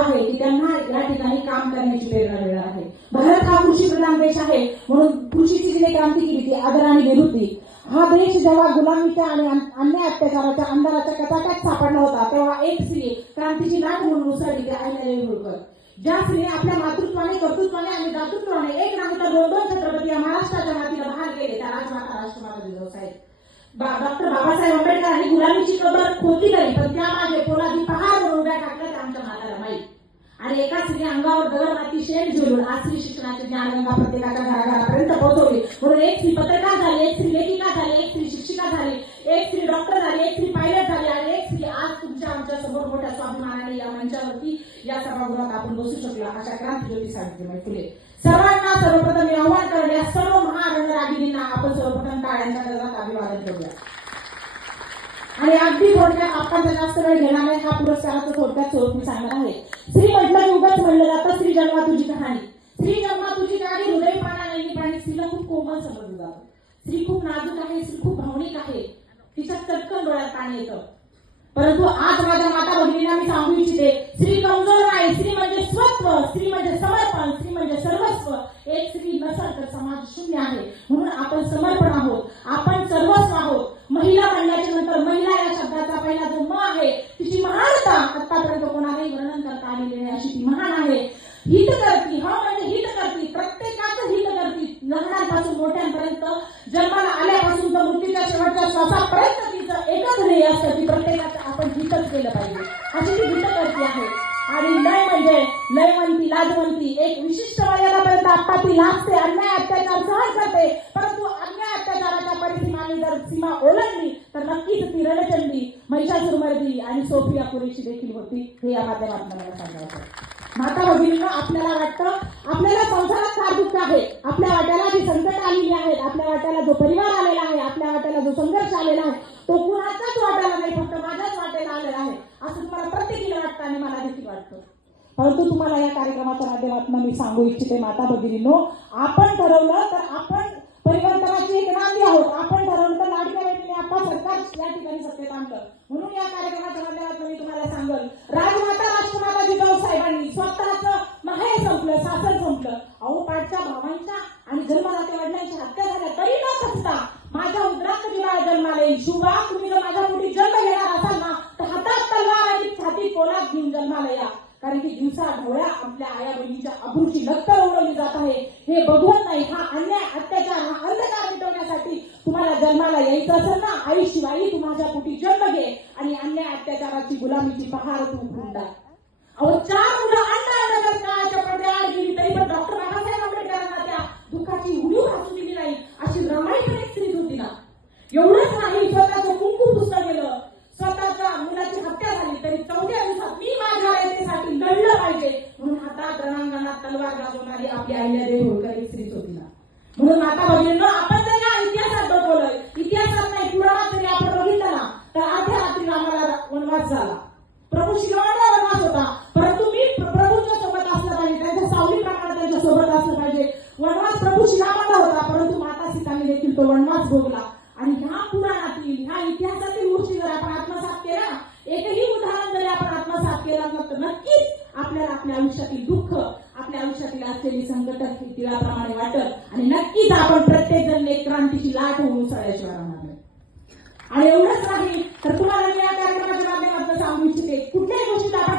आहे की त्यांना या ठिकाणी काम करण्याची प्रेरणा मिळणार आहे. भारत हा कृषी प्रधान देश आहे म्हणून कृषीची जिने क्रांती केली ती आदर आणि विरुद्धी हा देश जेव्हा गुलामीच्या आणि अन- अन्याय अत्याचाराच्या अंधाराच्या कचाट्यात सापडला होता तेव्हा एक स्त्री क्रांतीची लाट म्हणून उसळली ते अहिल्यादेवी होळकर ज्या स्त्रीने आपल्या मातृत्वाने कर्तृत्वाने आणि दातृत्वाने एक नाही तर दोन दोन छत्रपती या महाराष्ट्राच्या मातीला बहाल केले त्या राजमाता राष्ट्रमाता जिजाऊ साहेब बा- डॉक्टर बाबासाहेब आंबेडकरांनी गुलामीची कबर खोती करी पण त्या मागे पोलादी पहाड उभ्या टाकल्या त्या आमच्या माताला माहीत. आणि एका स्त्री अंगावर दगड माती शेण झुलून आज स्त्री शिक्षणाची ज्ञानगंगा प्रत्येकाच्या घराघरापर्यंत पोहोचवली. म्हणून एक स्त्री पत्रकार झाली एक स्त्री लेखिका झाली एक स्त्री शिक्षिका झाली एक स्त्री डॉक्टर झाली एक स्त्री पायलट झाली आणि एक स्त्री आज तुमच्या आमच्यासमोर मोठ्या स्वाभिमानाने या मंचावरती या सभागृहात आपण बसू शकलो. अशा क्रांतिज्योती सावित्रीबाई फुले. सर्वांना सर्वप्रथम आव्हान करणे या सर्व महारणरागिनींना आपण सर्वप्रथम टाळ्यांच्या आणि अगदी थोडक्यात आपण तर जास्त वेळ घेणार नाही हा पुरस्काराचं थोडक्यात स्वरूप मी सांगणार आहे. श्री म्हटलं की उगाच म्हणलं जातं श्री जन्मा तुझी कहाणी. श्री जन्मा तुझी कहाणी हृदय पाना नाही प्राणी स्त्रीला खूप कोमल समजलं जातं. स्त्री खूप नाजूक आहे स्त्री खूप भावनिक आहे. तिच्या चटकन डोळ्यात पाणी येतं. परंतु आज माझ्या माता भगिनीला मी सांगू इच्छिते स्त्री कमजोर नाही स्त्री म्हणजे स्वत्व स्त्री म्हणजे समर्पण स्त्री म्हणजे सर्वस्व. एक स्त्री नसेल तर समाज शून्य आहे. म्हणून आपण समर्पण आहोत. आपण सर्वस्व आहोत. महिला म्हणल्याच्या नंतर महिला या शब्दाचा पहिला जो म आहे. तिची महानता आतापर्यंत कोणालाही वर्णन करता आलेली नाही अशी ती महान आहे. हित करती हा म्हणजे हित करती. प्रत्येकाचं हित करती. लग्नापासून मोठ्यांपर्यंत जन्माला आल्यापासून तर मृत्यूच्या शेवटच्या श्वासापर्यंत तिचं एकच ध्येय असतं की प्रत्येकाचं आपण हितच केलं पाहिजे. अशी ती हित करती आहे. आणि लय म्हणजे लयवंती लाजवंती एक विशिष्ट वयापर्यंत आता ती लाजते अन्याय अत्याचार सहन करते परंतु अन्याय अत्याचाराच्या परिसीमाने जर सीमा ओलांडली तर नक्कीच ती रणचंडी महिषासुरमर्दी आणि सोफिया कुरेशी देखील होती हे या माध्यमातून मला सांगायचं माता भगिनींना आपल्याला वाटतं आपल्याला संसारात फार दुःख आहे. आपल्या वाट्याला जी संकट आलेली आहेत आपल्या वाट्याला जो परिवार आलेला आहे आपल्या वाट्याला जो संघर्ष आलेला आहे तो कुणाचाच वाट्याला नाही फक्त माझ्याच वाट्याला आलेला आहे असं तुम्हाला प्रत्येकीला वाटतं आणि मला देखील वाटतं. परंतु तुम्हाला या कार्यक्रमाच्या माध्यमातून मी सांगू इच्छिते माता भगिनीनो आपण ठरवलं तर आपण परिवर्तनाची एक नांदी आहोत. आपण ठरवलं तर लाडक्या बहिणीने आपण सरकार या ठिकाणी सत्तेत आणलं म्हणून या कार्यक्रमाच्या माध्यमातून मी तुम्हाला सांगल राजमाता राजकुमाता जिजाऊ साहेबांनी स्वतःचं माहेर संपलं सासर संपलं. अहो पाठच्या भावांच्या आणि जन्मदाते वडिलांची हत्या झाल्या तरी न खचता माझ्या उदरात कधी बाळ जन्माला येईल? शुभा तुम्ही जर माझ्या पोटी जन्म घेणार असाल ना तर हातात तलवार आणि छाती कोणात घेऊन जन्माला या. कारण की दिवसा डोळ्या आपल्या आया बहिणीच्या अब्रूची नक्कल उडवली जात आहे. हे बघवत नाही हा अन्याय अत्याचार हा अंधकार मिटवण्यासाठी तुम्हाला जन्माला यायचं ना आई तू माझ्या पोटी जन्म घे आणि अन्याय अत्याचाराची गुलामीची पहार तू हुंडा अहो चार मुलं अण्णा नगर काळाच्या पडद्याआड गेली तरी पण डॉक्टर बाबासाहेब आंबेडकरांना त्या दुःखाची उणीव भासू दिली नाही अशी रमाई पण स्त्री होती ना. एवढंच नाही स्वतःचं कुंकू पुस्तक गेलं. स्वतःच्या मुलाची हत्या झाली तरी चौथ्या दिवसात मी माझ्या रयतेसाठी लढलं पाहिजे. म्हणून हातात रणांगणात तलवार गाजवणारी आपली अहिल्यादेवी होळकर एक स्त्रीच होती ना. म्हणून माता भगिनींनो आपण पुराणातील ह्या इतिहासातील गोष्टी जर आपण आत्मसात केला एकही उदाहरण जरी आपण आत्मसात केलं तर नक्कीच आपल्याला आपल्या आयुष्यातील दुःख आपल्या आयुष्यातील असलेली संकट ही तिळाप्रमाणे वाटत आणि नक्कीच आपण प्रत्येक जण एक क्रांतीची लाट होऊन उसळल्याशिवाय राहणार नाही आणि एवढंच नाही तर तुम्हाला मी या कार्यक्रमाच्या माध्यमातून सांगू इच्छिते कुठल्याही गोष्टीत आपण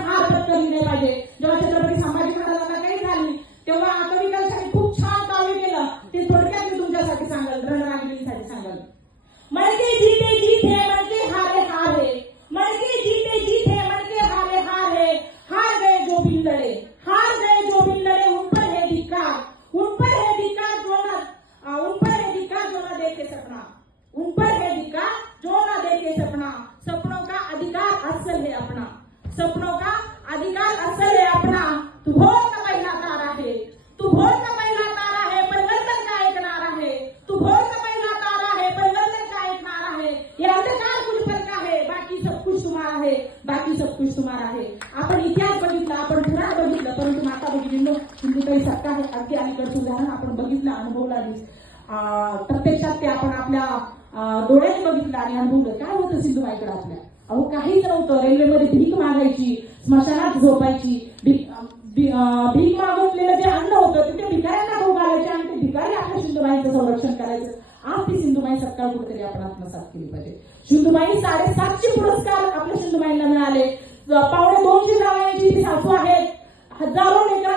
अधिकार असल है अपना तू भोर का पहिला तारा है तू भोर का पहिला तारा है परिवर्तन का एक नारा है तू भोर का पहिला तारा है परिवर्तन का एक नारा है ये अंधकार कुछ पर का है बाकी सब कुछ तुम्हारा है बाकी सब कुछ तुम्हारा है आपण इतिहास बघितला आपण पुराण बघितलं परंतु माता भगिनींनो हिंदू काही सत्ता आहे अगदी अलीकडचं उदाहरण आपण बघितलं अनुभवला प्रत्यक्षात ते आपण आपल्या अं, डोळ्याने बघितलं आणि अनुभवलं. काय होतं सिंधुबाईकडे आपल्या? अहो काहीच नव्हतं. रेल्वेमध्ये भीक मागायची स्मशानात झोपायची. भीक मागवलेलं जे अन्न होतं ते भिकाऱ्यांना खाऊ घालायचे आणि ते भिकारी आपल्या सिंधुबाईंचं संरक्षण करायचं. आज ती सिंधुबाई सत्कार कुठेतरी आपण आत्मसात केली पाहिजे. सिंधुबाई साडेसातशे पुरस्कार आपल्या सिंधुबाईंना मिळाले. पावणे दोनशे जावयांची ती सासू आहेत. हजारो लेकर